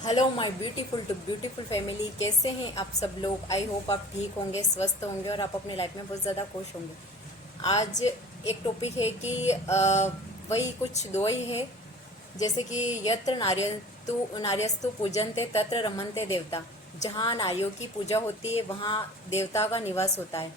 Hello my beautiful too beautiful family, कैसे हैं आप सब लोग। आई होप आप ठीक होंगे, स्वस्थ होंगे और आप अपने लाइफ में बहुत ज़्यादा खुश होंगे। आज एक टॉपिक है कि वही कुछ दो ही है, जैसे कि यत्र नार्यस्तु पूजनते तत्र रमनते देवता। जहाँ नारियों की पूजा होती है वहाँ देवता का निवास होता है।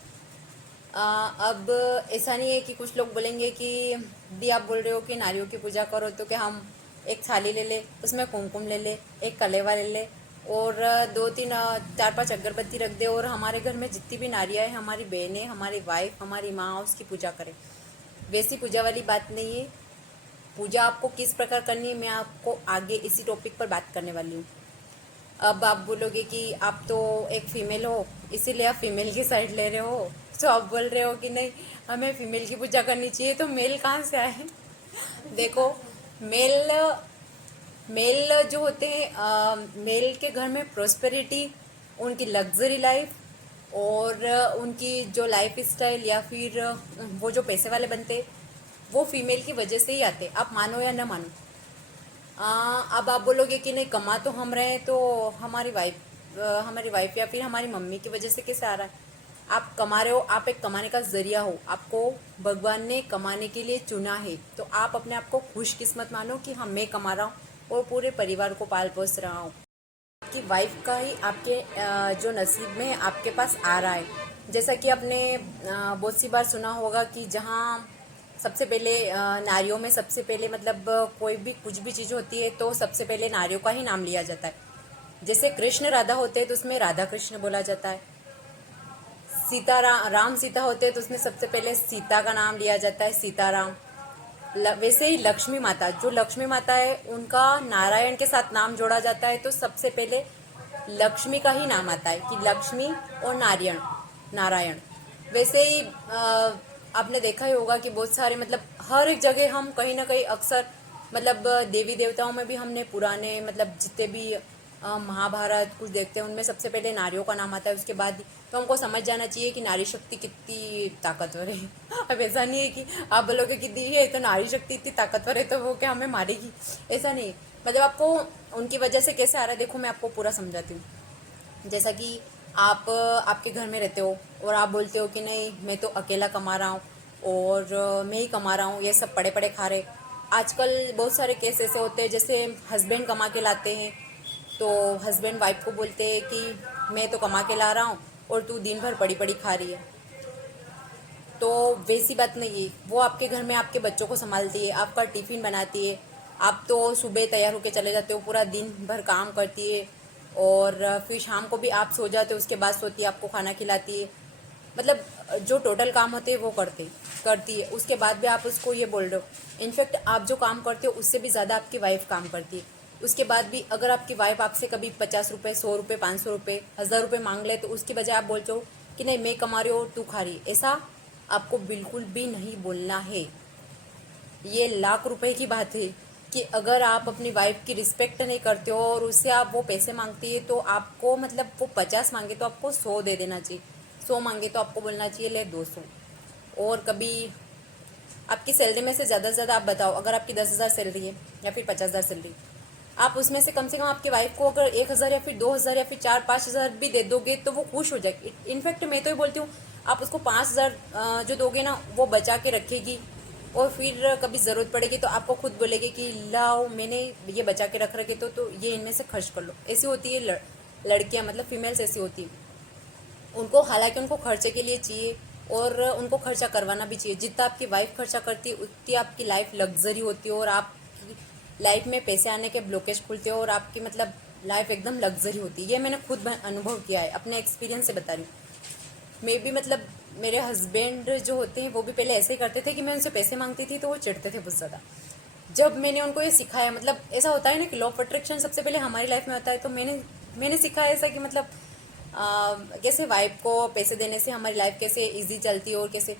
अब ऐसा नहीं है कि कुछ लोग बोलेंगे कि दी आप बोल रहे हो कि नारियों की पूजा करो तो क्या हम एक थाली ले ले, उसमें कुमकुम ले ले, एक कलेवा ले ले और दो तीन चार पांच अगरबत्ती रख दे और हमारे घर में जितनी भी नारियाँ हैं, हमारी बहनें, हमारी वाइफ, हमारी माँ, उसकी पूजा करें। वैसी पूजा वाली बात नहीं है। पूजा आपको किस प्रकार करनी है मैं आपको आगे इसी टॉपिक पर बात करने वाली हूँ। अब आप बोलोगे कि आप तो एक फीमेल हो, इसीलिए आप फीमेल की साइड ले रहे हो। तो आप बोल रहे हो कि नहीं, हमें फीमेल की पूजा करनी चाहिए, तो मेल कहाँ से आए। देखो, मेल मेल जो होते हैं, मेल के घर में प्रोस्पेरिटी, उनकी लग्जरी लाइफ और उनकी जो लाइफ स्टाइल या फिर वो जो पैसे वाले बनते, वो फीमेल की वजह से ही आते, आप मानो या न मानो। अब आप बोलोगे कि नहीं, कमा तो हम रहे हैं, तो हमारी वाइफ या फिर हमारी मम्मी की वजह से कैसे आ रहा है। आप कमा रहे हो, आप एक कमाने का जरिया हो, आपको भगवान ने कमाने के लिए चुना है, तो आप अपने आप को खुशकिस्मत मानो कि हाँ, मैं कमा रहा हूँ और पूरे परिवार को पाल पोस रहा हूँ। आपकी वाइफ का ही आपके जो नसीब में आपके पास आ रहा है। जैसा कि आपने बहुत सी बार सुना होगा कि जहाँ सबसे पहले नारियों में सबसे पहले मतलब कोई भी कुछ भी चीज़ होती है तो सबसे पहले नारियों का ही नाम लिया जाता है। जैसे कृष्ण राधा होते हैं तो उसमें राधा कृष्ण बोला जाता है। राम सीता होते हैं तो उसमें सबसे पहले सीता का नाम लिया जाता है, सीताराम। वैसे ही लक्ष्मी माता, जो लक्ष्मी माता है उनका नारायण के साथ नाम जोड़ा जाता है, तो सबसे पहले लक्ष्मी का ही नाम आता है कि लक्ष्मी और नारायण नारायण। वैसे ही आपने देखा ही होगा कि बहुत सारे मतलब हर एक जगह हम कहीं ना कहीं अक्सर मतलब देवी देवताओं में भी हमने पुराने मतलब जितने भी महाभारत कुछ देखते हैं उनमें सबसे पहले नारियों का नाम आता है, उसके बाद तो हमको समझ जाना चाहिए कि नारी शक्ति कितनी ताकतवर है। अब ऐसा नहीं है कि आप बोलोगे कि दी है तो नारी शक्ति इतनी ताकतवर है तो वो क्या हमें मारेगी, ऐसा नहीं है। मतलब आपको उनकी वजह से कैसे आ रहा है, देखो मैं आपको पूरा समझाती हूँ। जैसा कि आप आपके घर में रहते हो और आप बोलते हो कि नहीं, मैं तो अकेला कमा रहा हूँ और मैं ही कमा रहा हूँ, ये सब पड़े पड़े खा रहे। आजकल बहुत सारे केस ऐसे होते हैं, जैसे हस्बैंड कमा के लाते हैं तो हस्बैंड वाइफ को बोलते हैं कि मैं तो कमा के ला रहा हूँ और तू दिन भर पड़ी पड़ी खा रही है। तो वैसी बात नहीं है, वो आपके घर में आपके बच्चों को संभालती है, आपका टिफिन बनाती है। आप तो सुबह तैयार होकर चले जाते हो, पूरा दिन भर काम करती है और फिर शाम को भी आप सो जाते हो, उसके बाद सोती है, आपको खाना खिलाती है। मतलब जो टोटल काम होते हैं वो करती है, उसके बाद भी आप उसको ये बोल रहे हो। इनफैक्ट आप जो काम करते हो उससे भी ज़्यादा आपकी वाइफ काम करती है। उसके बाद भी अगर आपकी वाइफ आपसे कभी 50 रुपये, 100 रुपये, 500 रुपये, 1000 रुपये मांग ले तो उसकी बजाय आप बोलते हो कि नहीं, मैं कमा रही हूँ तू खा रही है। ऐसा आपको बिल्कुल भी नहीं बोलना है। ये लाख रुपए की बात है कि अगर आप अपनी वाइफ की रिस्पेक्ट नहीं करते हो और उससे आप वो पैसे मांगती है तो आपको मतलब वो 50 मांगे तो आपको 100 दे देना चाहिए, 100 मांगे तो आपको बोलना चाहिए ले 200। और कभी आपकी सैलरी में से ज़्यादा आप बताओ, अगर आपकी 10,000 सैलरी है या फिर 50,000 सैलरी, आप उसमें से कम आपकी वाइफ को अगर 1,000 या फिर 2,000 या फिर 4-5 हज़ार भी दे दोगे तो वो खुश हो जाएगी। इनफैक्ट मैं तो ये बोलती हूँ, आप उसको 5,000 जो दोगे ना वो बचा के रखेगी और फिर कभी ज़रूरत पड़ेगी तो आपको खुद बोलेगी कि लाओ मैंने ये बचा के रख रखे तो ये इनमें से खर्च कर लो। ऐसी होती है लड़कियाँ, मतलब फीमेल्स ऐसी होती है। उनको हालांकि उनको खर्चे के लिए चाहिए और उनको खर्चा करवाना भी चाहिए। जितना आपकी वाइफ खर्चा करती है उतनी आपकी लाइफ लग्जरी होती है और आपकी लाइफ में पैसे आने के ब्लॉकेज खुलते हो और आपकी मतलब लाइफ एकदम लग्जरी होती है। ये मैंने खुद अनुभव किया है, अपने एक्सपीरियंस से बता रही हूँ। मैं भी मतलब मेरे हस्बैंड जो होते हैं वो भी पहले ऐसे ही करते थे कि मैं उनसे पैसे मांगती थी तो वो चिढ़ते थे बहुत ज़्यादा। जब मैंने उनको ये सिखाया, मतलब ऐसा होता है ना कि लॉ ऑफ अट्रैक्शन सबसे पहले हमारी लाइफ में होता है, तो मैंने सीखा ऐसा कि मतलब कैसे वाइफ को पैसे देने से हमारी लाइफ कैसे इजी चलती है और कैसे।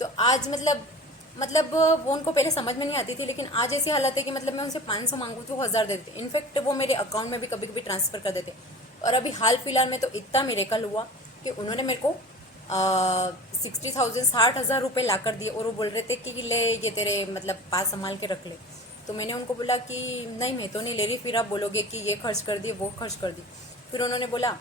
तो आज मतलब वो उनको पहले समझ में नहीं आती थी, लेकिन आज ऐसी हालत है कि मतलब मैं उनसे 500 मांगू तो 1,000 दे देते। इनफैक्ट वो मेरे अकाउंट में भी कभी कभी ट्रांसफ़र कर देते। और अभी हाल फिलहाल में तो इतना मिरेकल हुआ कि उन्होंने मेरे को 60,000, 60,000 रुपये ला कर दिए और वो बोल रहे थे कि ले ये तेरे मतलब पास संभाल के रख ले। तो मैंने उनको बोला कि नहीं मैं तो नहीं ले रही, फिर आप बोलोगे कि ये खर्च कर दी वो खर्च कर दी। फिर उन्होंने बोला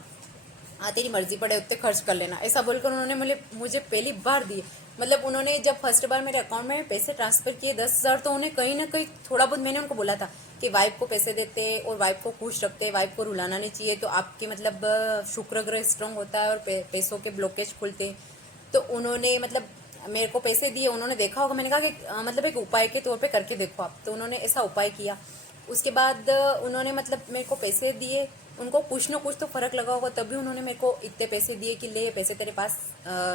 हाँ तेरी मर्जी पड़े उतने खर्च कर लेना, ऐसा बोलकर उन्होंने मुझे पहली बार दिए। मतलब उन्होंने जब फर्स्ट बार मेरे अकाउंट में पैसे ट्रांसफ़र किए 10,000, तो उन्हें कहीं ना कहीं थोड़ा बहुत, मैंने उनको बोला था कि वाइफ को पैसे देते और वाइफ को खुश रखते, वाइफ को रुलाना नहीं चाहिए, तो आपके मतलब शुक्र ग्रह स्ट्रांग होता है और पैसों के ब्लॉकेज खुलते हैं। तो उन्होंने मतलब मेरे को पैसे दिए, उन्होंने देखा होगा, मैंने कहा कि मतलब एक उपाय के तौर पे करके देखो आप, तो उन्होंने ऐसा उपाय किया। उसके बाद उन्होंने मतलब मेरे को पैसे दिए, उनको कुछ ना कुछ तो फ़र्क लगा होगा, तभी उन्होंने मेरे को इतने पैसे दिए कि ले ये पैसे तेरे पास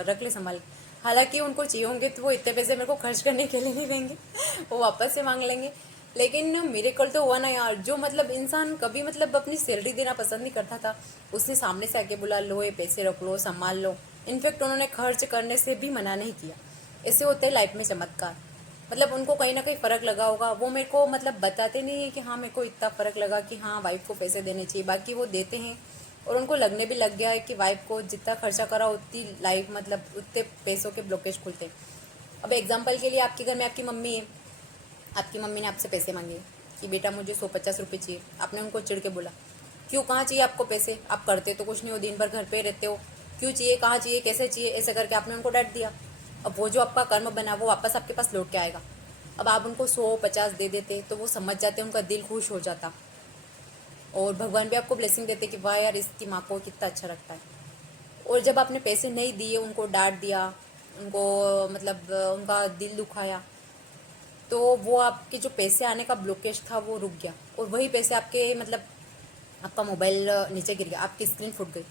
रख ले संभाल के। हालांकि उनको चाहिए होंगे तो वो इतने पैसे मेरे को खर्च करने के लिए नहीं देंगे, वो वापस से मांग लेंगे। लेकिन मेरे कल तो हुआ ना यार, जो मतलब इंसान कभी मतलब अपनी सैलरी देना पसंद नहीं करता था, उसने सामने से आके बोला लो ये पैसे रख लो संभाल लो। इनफैक्ट उन्होंने खर्च करने से भी मना नहीं किया। ऐसे होते हैं लाइफ में चमत्कार। मतलब उनको कहीं ना कहीं फ़र्क लगा होगा, वो मेरे को मतलब बताते नहीं है कि हाँ मेरे को इतना फ़र्क लगा कि हाँ वाइफ को पैसे देने चाहिए, बाकी वो देते हैं और उनको लगने भी लग गया है कि वाइफ को जितना खर्चा करा उतनी लाइफ मतलब उतने पैसों के ब्लॉकेज खुलते हैं। अब एग्जाम्पल के लिए आपके घर में आपकी मम्मी है, आपकी मम्मी ने आपसे पैसे मांगे कि बेटा मुझे 150 रुपये चाहिए, आपने उनको चिढ़ के बोला क्यों, कहाँ चाहिए आपको पैसे, आप करते तो कुछ नहीं हो, दिन भर घर पे रहते हो, क्यों चाहिए, कहाँ चाहिए, कैसे चाहिए, ऐसे करके आपने उनको डांट दिया। अब वो जो आपका कर्म बना वो वापस आपके पास लौट के आएगा। अब आप उनको 100-50 दे देते तो वो समझ जाते, उनका दिल खुश हो जाता और भगवान भी आपको ब्लेसिंग देते कि वाह यार इसकी माँ को कितना अच्छा लगता है। और जब आपने पैसे नहीं दिए, उनको डांट दिया, उनको मतलब उनका दिल दुखाया, तो वो आपके जो पैसे आने का ब्लॉकेज था वो रुक गया और वही पैसे आपके मतलब आपका मोबाइल नीचे गिर गया, आपकी स्क्रीन फूट गई,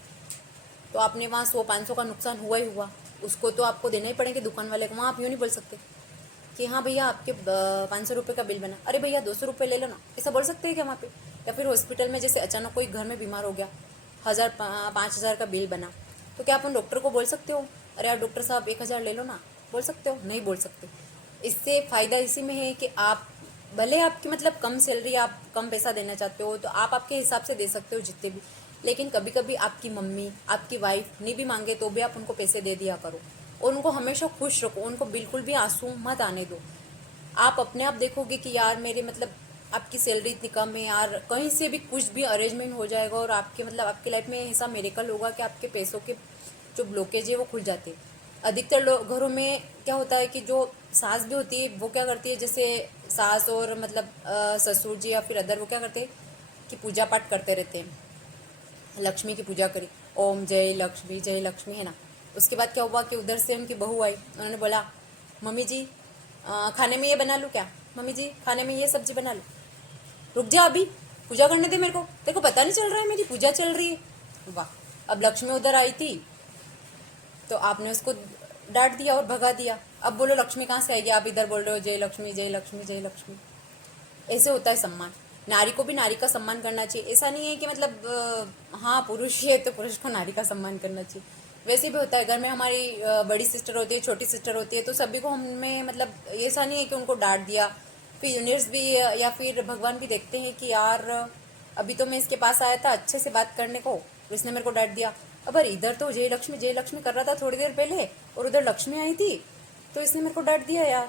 तो आपने वहाँ 100-500 का नुकसान हुआ ही हुआ। उसको तो आपको देना ही पड़ेंगे दुकान वाले को। वहाँ आप यूँ नहीं बोल सकते कि हाँ भैया आपके 500 रुपये का बिल बना, अरे भैया 200 रुपये ले लो ना, ऐसा बोल सकते हैं क्या वहाँ पे? या फिर हॉस्पिटल में जैसे अचानक कोई घर में बीमार हो गया, 5,000 का बिल बना, तो क्या अपन डॉक्टर को बोल सकते हो अरे यार डॉक्टर साहब 1,000 ले लो ना? बोल सकते हो? नहीं बोल सकते। इससे फ़ायदा इसी में है कि आप भले आपकी मतलब कम सैलरी, आप कम पैसा देना चाहते हो तो आप आपके हिसाब से दे सकते हो जितने भी, लेकिन कभी कभी आपकी मम्मी आपकी वाइफ नहीं भी मांगे तो भी आप उनको पैसे दे दिया करो और उनको हमेशा खुश रखो, उनको बिल्कुल भी आंसू मत आने दो। आप अपने आप देखोगे कि यार मेरे मतलब आपकी सैलरी इतनी कम है यार, कहीं से भी कुछ भी अरेंजमेंट हो जाएगा और आपके मतलब आपकी लाइफ में ऐसा मेरेकल होगा कि आपके पैसों के जो ब्लॉकेज है वो खुल जाते हैं। अधिकतर लोग घरों में क्या होता है कि जो सास भी होती है वो क्या करती है, जैसे सास और मतलब ससुर जी या फिर अदर, वो क्या करते हैं कि पूजा पाठ करते रहते हैं, लक्ष्मी की पूजा करी, ओम जय लक्ष्मी है ना। उसके बाद क्या हुआ कि उधर से उनकी बहू आई, उन्होंने बोला मम्मी जी खाने में ये बना लूँ क्या, मम्मी जी खाने में ये सब्जी बना लूँ, रुक जा अभी पूजा करने दे मेरे को, तेरे को पता नहीं चल रहा है मेरी पूजा चल रही है। वाह, अब लक्ष्मी उधर आई थी तो आपने उसको डांट दिया और भगा दिया। अब बोलो लक्ष्मी कहाँ से आएगी, आप इधर बोल रहे हो जय लक्ष्मी जय लक्ष्मी जय लक्ष्मी। ऐसे होता है सम्मान। नारी को भी नारी का सम्मान करना चाहिए, ऐसा नहीं है कि मतलब हाँ पुरुष है तो पुरुष को नारी का सम्मान करना चाहिए। वैसे भी होता है, घर में हमारी बड़ी सिस्टर होती है, छोटी सिस्टर होती है, तो सभी को हमें मतलब ऐसा नहीं है कि उनको डांट दिया। फिर यूनिवर्स भी या फिर भगवान भी देखते हैं कि यार अभी तो मैं इसके पास आया था अच्छे से बात करने को, इसने मेरे को डांट दिया। अब इधर तो जय लक्ष्मी कर रहा था थोड़ी देर पहले और उधर लक्ष्मी आई थी तो इसने मेरे को डांट दिया यार,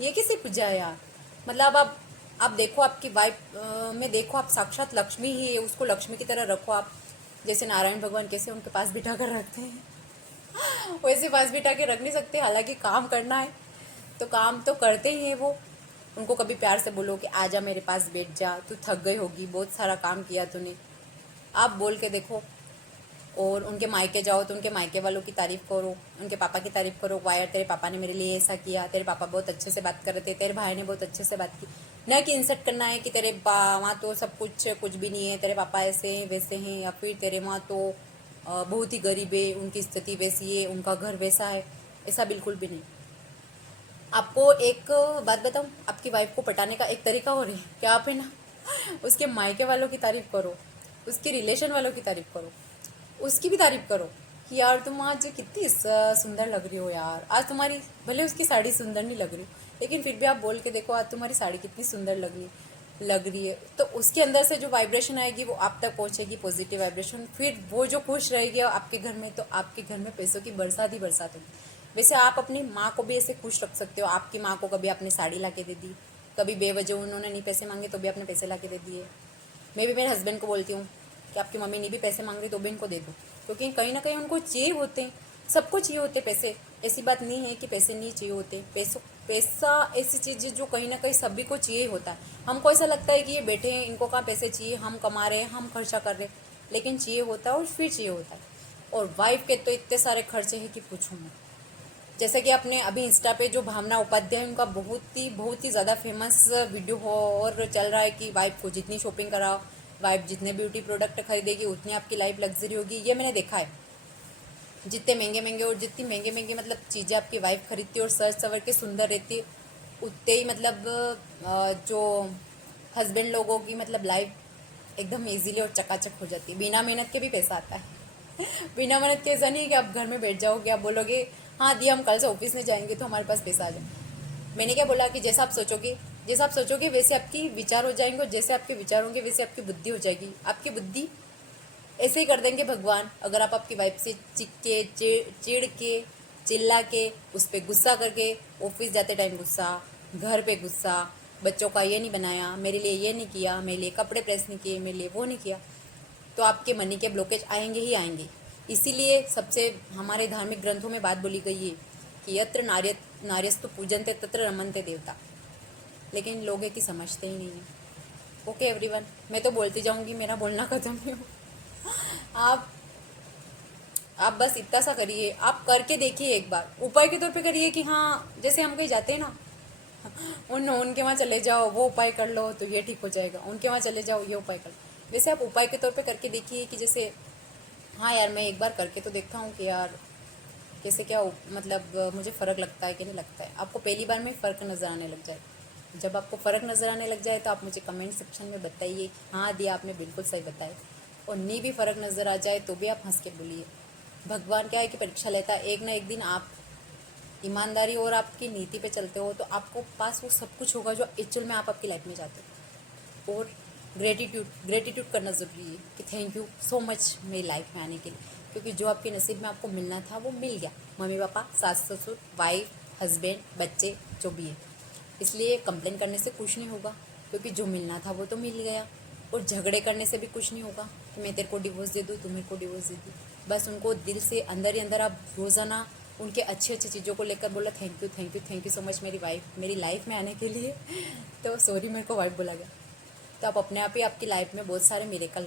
ये कैसे पूजा है यार। मतलब आप देखो आपकी वाइफ में देखो आप साक्षात लक्ष्मी ही है, उसको लक्ष्मी की तरह रखो आप। जैसे नारायण भगवान कैसे उनके पास बिठा कर रखते हैं वैसे पास बिठा के रख नहीं सकते, हालांकि काम करना है तो काम तो करते ही हैं वो। उनको कभी प्यार से बोलो कि आजा मेरे पास बैठ जा, तू थक गई होगी, बहुत सारा काम किया तूने, आप बोल के देखो। और उनके मायके जाओ तो उनके मायके वालों की तारीफ़ करो, उनके पापा की तारीफ़ करो, वाह यार तेरे पापा ने मेरे लिए ऐसा किया, तेरे पापा बहुत अच्छे से बात कर रहे थे, तेरे भाई ने बहुत अच्छे से बात की। न कि इंसल्ट करना है कि तेरे वहाँ तो सब कुछ भी नहीं है, तेरे पापा ऐसे हैं वैसे हैं, या फिर तेरे वहाँ तो बहुत ही गरीब है, उनकी स्थिति वैसी है, उनका घर वैसा है, ऐसा बिल्कुल भी नहीं। आपको एक बात बताऊँ, आपकी वाइफ को पटाने का एक तरीका और है कि आप है ना उसके मायके वालों की तारीफ़ करो, उसके रिलेशन वालों की तारीफ़ करो, उसकी भी तारीफ करो कि यार तुम आज कितनी सुंदर लग रही हो यार, आज तुम्हारी भले उसकी साड़ी सुंदर नहीं लग रही लेकिन फिर भी आप बोल के देखो आज तुम्हारी साड़ी कितनी सुंदर लग रही है, तो उसके अंदर से जो वाइब्रेशन आएगी वो आप तक पहुंचेगी, पॉजिटिव वाइब्रेशन। फिर वो जो खुश रहेगी आपके घर में तो आपके घर में पैसों की बरसात ही बरसात होगी। वैसे आप अपनी माँ को भी ऐसे खुश रख सकते हो। आपकी माँ को कभी आपने साड़ी ला के दे दी, कभी बेवजह उन्होंने नहीं पैसे मांगे तो भी आपने पैसे ला के दे दिए। मैं भी मेरे हस्बैंड को बोलती हूँ कि आपकी मम्मी नहीं भी पैसे मांग रही तो भी इनको दे दो, क्योंकि कहीं ना कहीं उनको चाहिए होते हैं, सबको चाहिए होते पैसे। ऐसी बात नहीं है कि पैसे नहीं चाहिए होते। पैसा ऐसी चीज़ है जो कहीं ना कहीं सभी को चाहिए होता है। हमको ऐसा लगता है कि ये बैठे हैं, इनको कहाँ पैसे चाहिए, हम कमा रहे हैं, हम खर्चा कर रहे हैं, लेकिन चाहिए होता है और फिर चाहिए होता है। और वाइफ के तो इतने सारे खर्चे हैं कि पूछूँ मैं। जैसे कि आपने अभी इंस्टा पे जो भावना उपाध्याय, उनका बहुत ही ज़्यादा फेमस वीडियो हो और चल रहा है कि वाइफ को जितनी शॉपिंग कराओ, वाइफ जितने ब्यूटी प्रोडक्ट खरीदेगी उतनी आपकी लाइफ लग्जरी होगी। ये मैंने देखा है। जितने महंगे महंगे और जितनी महंगे महंगे मतलब चीज़ें आपकी वाइफ खरीदती है और सज सवर के सुंदर रहती है, उतने ही मतलब जो हस्बैंड लोगों की मतलब लाइफ एकदम इजीली और चकाचक हो जाती है। बिना मेहनत के भी पैसा आता है। बिना मेहनत के ऐसा नहीं है कि आप घर में बैठ जाओगे, आप बोलोगे हाँ दिया हम कल से ऑफिस में जाएंगे तो हमारे पास पैसा आ जाए। मैंने क्या बोला कि जैसा आप सोचोगे वैसे आपकी विचार हो जाएंगे, और जैसे आपके विचार होंगे वैसे आपकी बुद्धि हो जाएगी। आपकी बुद्धि ऐसे ही कर देंगे भगवान, अगर आप आपकी वाइफ से चिढ़ के चिढ़ के चिल्ला के उस पर गुस्सा करके, ऑफिस जाते टाइम गुस्सा, घर पे गुस्सा, बच्चों का ये नहीं बनाया, मेरे लिए ये नहीं किया, मेरे लिए कपड़े प्रेस नहीं किए, मेरे लिए वो नहीं किया, तो आपके मनी के ब्लॉकेज आएंगे ही आएंगे। इसीलिए सबसे हमारे धार्मिक ग्रंथों में बात बोली गई है कि यत्र नार्यस्तु पूजनते तत्र रमनते देवता। लेकिन लोग है कि समझते ही नहीं है। ओके एवरीवन, मैं तो बोलती जाऊंगी, मेरा बोलना खत्म नहीं हो। आप आप बस इतना सा करिए, आप करके देखिए एक बार, उपाय के तौर पे करिए कि हाँ जैसे हम कहीं जाते हैं ना, उनके वहाँ चले जाओ वो उपाय कर लो तो ये ठीक हो जाएगा, उनके वहाँ चले जाओ ये उपाय कर लो। वैसे आप उपाय के तौर पे करके देखिए कि जैसे हाँ यार मैं एक बार करके तो देखता हूँ कि यार कैसे क्या मतलब मुझे फ़र्क लगता है कि नहीं लगता है। आपको पहली बार में फ़र्क नज़र आने लग जाए। जब आपको फ़र्क नज़र आने लग जाए तो आप मुझे कमेंट सेक्शन में बताइए कि हाँ दिया आपने बिल्कुल सही बताया, और नहीं भी फ़र्क नज़र आ जाए तो भी आप हंस के बोलिए। भगवान क्या है कि परीक्षा लेता है, एक ना एक दिन आप ईमानदारी और आपकी नीति पे चलते हो तो आपको पास वो सब कुछ होगा जो एक्चुअल में आप आपकी लाइफ में चाहते हो। और ग्रेटिट्यूड करना ज़रूरी है कि थैंक यू सो मच मेरी लाइफ में आने के लिए, क्योंकि जो आपके नसीब में आपको मिलना था वो मिल गया। मम्मी पापा, सास ससुर, वाइफ, हस्बैंड, बच्चे, जो भी है। इसलिए कंप्लेन करने से कुछ नहीं होगा, क्योंकि जो मिलना था वो तो मिल गया। और झगड़े करने से भी कुछ नहीं होगा कि मैं तेरे को डिवोर्स दे दूँ, तू मेरे को डिवोर्स दे दूँ। बस उनको दिल से अंदर ही अंदर आप रोज़ाना उनके अच्छी अच्छी चीज़ों को लेकर बोला thank you thank you thank you so much मेरी लाइफ में आने के लिए। तो सॉरी मेरे को वाइफ बोला गया। तो आप अपने आप ही आपकी लाइफ में बहुत सारे मिरेकल